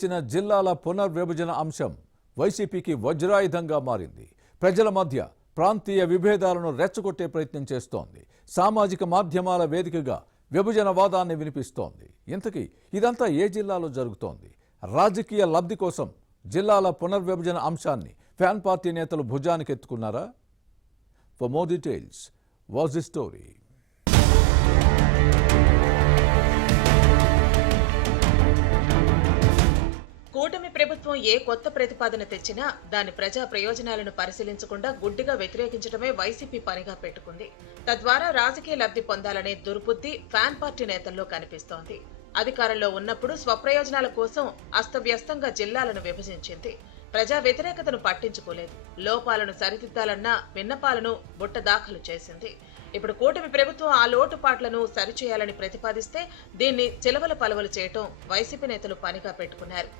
ఇచ్చిన జిల్లాల పునర్విభజన అంశం వైసీపీకి వజ్రాయుధంగా మారింది. ప్రజల మధ్య ప్రాంతీయ విభేదాలను రెచ్చగొట్టే ప్రయత్నం చేస్తోంది. సామాజిక మాధ్యమాల వేదికగా విభజన వాదాన్ని వినిపిస్తోంది. ఇంతకీ ఇదంతా ఏ జిల్లాలో జరుగుతోంది? రాజకీయ లబ్ధి కోసం జిల్లాల పునర్విభజన అంశాన్ని ఫ్యాన్ పార్టీ నేతలు భుజానికి ఎత్తుకున్నారా? For more details, watch the story. కూటమి ప్రభుత్వం ఏ కొత్త ప్రతిపాదన తెచ్చినా దాని ప్రజా ప్రయోజనాలను పరిశీలించకుండా గుడ్డిగా వ్యతిరేకించడమే వైసీపీ పనిగా పెట్టుకుంది. తద్వారా రాజకీయ లబ్ధి పొందాలనే దుర్బుద్ధి ఫ్యాన్ పార్టీ నేతల్లో కనిపిస్తోంది. అధికారంలో ఉన్నప్పుడు స్వప్రయోజనాల కోసం అస్తవ్యస్తంగా జిల్లాలను విభజించింది. ప్రజా వ్యతిరేకతను పట్టించుకోలేదు. లోపాలను సరిదిద్దాలన్న విన్నపాలను బుట్ట దాఖలు చేసింది. ఇప్పుడు కూటమి ప్రభుత్వం ఆ లోటుపాట్లను సరిచేయాలని ప్రతిపాదిస్తే దీన్ని చిలవల పలవలు చేయటం వైసీపీ నేతలు పనిగా పెట్టుకున్నారు.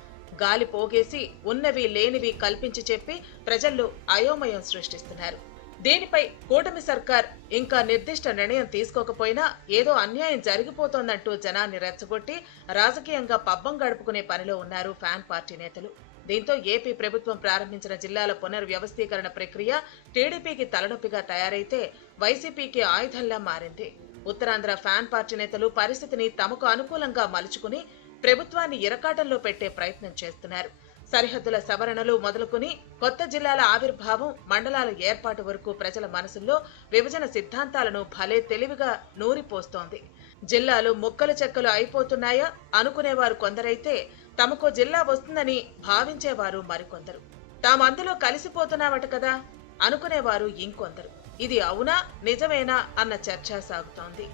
గాలి పోగేసి ఉన్నవి లేనివి కల్పించి చెప్పి ప్రజల్లో అయోమయం సృష్టిస్తున్నారు. దీనిపై కూటమి సర్కార్ ఇంకా నిర్దిష్ట నిర్ణయం తీసుకోకపోయినా ఏదో అన్యాయం జరిగిపోతోందంటూ జనాన్ని రెచ్చగొట్టి రాజకీయంగా పబ్బం గడుపుకునే పనిలో ఉన్నారు ఫ్యాన్ పార్టీ నేతలు. దీంతో ఏపీ ప్రభుత్వం ప్రారంభించిన జిల్లాల పునర్వ్యవస్థీకరణ ప్రక్రియ టీడీపీకి తలనొప్పిగా తయారైతే వైసీపీకి ఆయుధంలా మారింది. ఉత్తరాంధ్ర ఫ్యాన్ పార్టీ నేతలు పరిస్థితిని తమకు అనుకూలంగా మలుచుకుని ప్రభుత్వాన్ని ఇరకాటంలో పెట్టే ప్రయత్నం చేస్తున్నారు. సరిహద్దుల సవరణలు మొదలుకుని కొత్త జిల్లాల ఆవిర్భావం, మండలాల ఏర్పాటు వరకు ప్రజల మనసుల్లో విభజన సిద్ధాంతాలను భలే తెలివిగా నూరిపోస్తోంది. జిల్లాలు ముక్కలు చెక్కలు అయిపోతున్నాయా అనుకునేవారు కొందరైతే తమకో జిల్లా వస్తుందని భావించేవారు మరికొందరు. తాము అందులో కలిసిపోతున్నామట కదా అనుకునేవారు ఇంకొందరు. ఇది అవునా నిజమేనా అన్న చర్చ సాగుతోంది.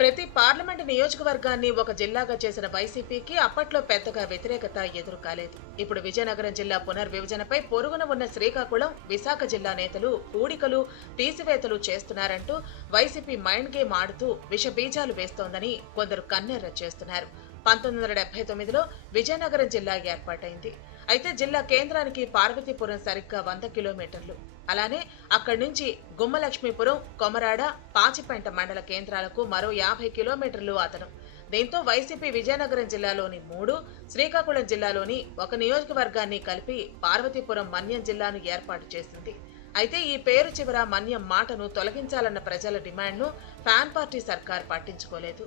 ప్రతి పార్లమెంటు నియోజకవర్గాన్ని ఒక జిల్లాగా చేసిన వైసీపీకి అప్పట్లో పెద్దగా వ్యతిరేకత ఎదురు కాలేదు. ఇప్పుడు విజయనగరం జిల్లా పునర్విభజనపై పొరుగున ఉన్న శ్రీకాకుళం, విశాఖ జిల్లా నేతలు కూడికలు, తీసివేతలు చేస్తున్నారంటూ వైసీపీ మైండ్ గేమ్ ఆడుతూ విషబీజాలు వేస్తోందని కొందరు కన్నెర్ర చేస్తున్నారు. 1979లో విజయనగరం జిల్లా ఏర్పాటైంది. అయితే జిల్లా కేంద్రానికి పార్వతీపురం సరిగ్గా 100 కిలోమీటర్లు. అలానే అక్కడి నుంచి గుమ్మలక్ష్మీపురం, కొమరాడ, పాచిపెంట మండల కేంద్రాలకు మరో 50 కిలోమీటర్లు అదనం. దీంతో వైసీపీ విజయనగరం జిల్లాలోని 3, శ్రీకాకుళం జిల్లాలోని 1 నియోజకవర్గాన్ని కలిపి పార్వతీపురం మన్యం జిల్లాను ఏర్పాటు చేసింది. అయితే ఈ పేరు చివర మన్యం మాటను తొలగించాలన్న ప్రజల డిమాండ్ను ఫ్యాన్ పార్టీ సర్కార్ పట్టించుకోలేదు.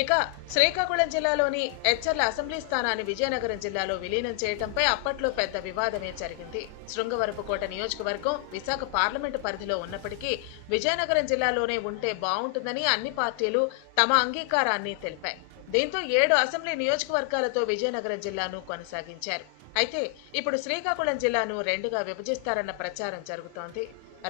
ఇక శ్రీకాకుళం జిల్లాలోని ఎచ్చర్ల అసెంబ్లీ స్థానాన్ని విజయనగరం జిల్లాలో విలీనం చేయడంపై అప్పట్లో పెద్ద వివాదమే జరిగింది. శృంగవరపుకోట నియోజకవర్గం విశాఖ పార్లమెంటు పరిధిలో ఉన్నప్పటికీ విజయనగరం జిల్లాలోనే ఉంటే బాగుంటుందని అన్ని పార్టీలు తమ అంగీకారాన్ని తెలిపాయి. దీంతో 7 అసెంబ్లీ నియోజకవర్గాలతో విజయనగరం జిల్లాను కొనసాగించారు. అయితే ఇప్పుడు శ్రీకాకుళం జిల్లాను 2గా విభజిస్తారన్న ప్రచారం జరుగుతోంది.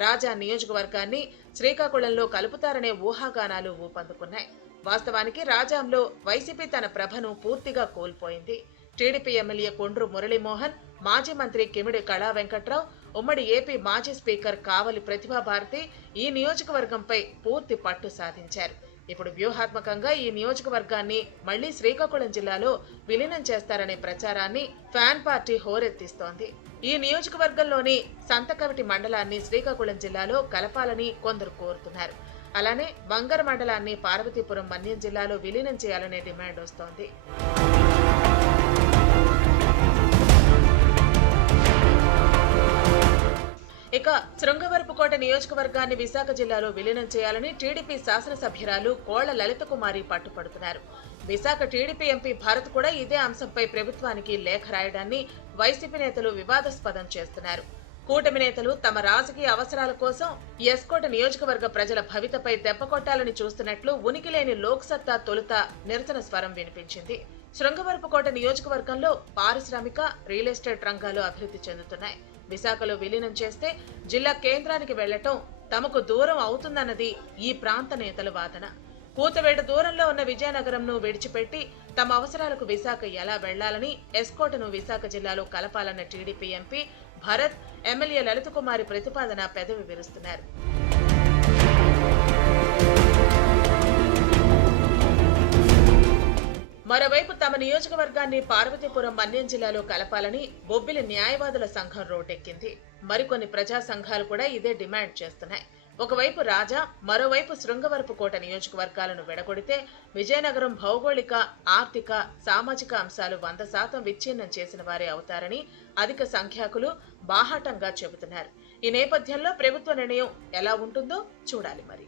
రాజా నియోజకవర్గాన్ని శ్రీకాకుళంలో కలుపుతారనే ఊహాగానాలు ఊపందుకున్నాయి. వాస్తవానికి రాజాంలో వైసీపీ తన ప్రభను పూర్తిగా కోల్పోయింది. టీడీపీ ఎమ్మెల్యే కొండ్రు మురళీమోహన్, మాజీ మంత్రి కిమిడి కళా వెంకట్రావు, ఉమ్మడి ఏపీ మాజీ స్పీకర్ కావలి ప్రతిభాభారతి ఈ నియోజకవర్గంపై పూర్తి పట్టు సాధించారు. ఇప్పుడు వ్యూహాత్మకంగా ఈ నియోజకవర్గాన్ని మళ్లీ శ్రీకాకుళం జిల్లాలో విలీనం చేస్తారనే ప్రచారాన్ని ఫ్యాన్ పార్టీ హోరెత్తిస్తోంది. ఈ నియోజకవర్గంలోని సంతకవిటి మండలాన్ని శ్రీకాకుళం జిల్లాలో కలపాలని కొందరు కోరుతున్నారు. అలానే బంగర్ మండలాన్ని పార్వతీపురం మన్యం జిల్లాలో విలీనం చేయాలనే డిమాండ్ వస్తోంది. ఇక శృంగవరపుకోట నియోజకవర్గాన్ని విశాఖ జిల్లాలో విలీనం చేయాలని టీడీపీ శాసనసభ్యురాలు కోళ్ల లలిత కుమారి పట్టుపడుతున్నారు. విశాఖ టీడీపీ ఎంపీ భారత్ కూడా ఇదే అంశంపై ప్రభుత్వానికి లేఖ రాయడాన్ని వైసీపీ నేతలు వివాదాస్పదం చేస్తున్నారు. కూటమి నేతలు తమ రాజకీయ అవసరాల కోసం ఎస్కోట నియోజకవర్గ ప్రజల భవితపై దెబ్బకొట్టాలని చూస్తున్నట్లు ఉనికిలేని లోక్సత్తా తొలుత నిరసన స్వరం వినిపించింది. శృంగవరపుకోట నియోజకవర్గంలో పారిశ్రామిక, రియల్ ఎస్టేట్ రంగాలు అభివృద్ధి చెందుతున్నాయి. విశాఖలో విలీనం చేస్తే జిల్లా కేంద్రానికి వెళ్లటం తమకు దూరం అవుతుందన్నది ఈ ప్రాంత నేతల వాదన. కూతవేట దూరంలో ఉన్న విజయనగరంను విడిచిపెట్టి తమ అవసరాలకు విశాఖ ఎలా వెళ్లాలని ఎస్కోటను విశాఖ జిల్లాలో కలపాలన్న టీడీపీ ఎంపీ భరత్, ఎమ్మెల్యే లలిత కుమారి ప్రతిపాదన పెదవి విరుస్తున్నారు. మరోవైపు తమ నియోజకవర్గాన్ని పార్వతీపురం మన్యం జిల్లాలో కలపాలని బొబ్బిలి న్యాయవాదుల సంఘం రోడ్డెక్కింది. మరికొన్ని ప్రజా సంఘాలు కూడా ఇదే డిమాండ్ చేస్తున్నాయి. ఒకవైపు రాజా, మరోవైపు శృంగవరపుకోట నియోజకవర్గాలను విడగొడితే విజయనగరం భౌగోళిక, ఆర్థిక, సామాజిక అంశాలు 100% విచ్ఛిన్నం చేసిన వారే అవుతారని అధిక సంఖ్యాకులు బాహాటంగా చెబుతున్నారు. ఈ నేపథ్యంలో ప్రభుత్వ నిర్ణయం ఎలా ఉంటుందో చూడాలి మరి.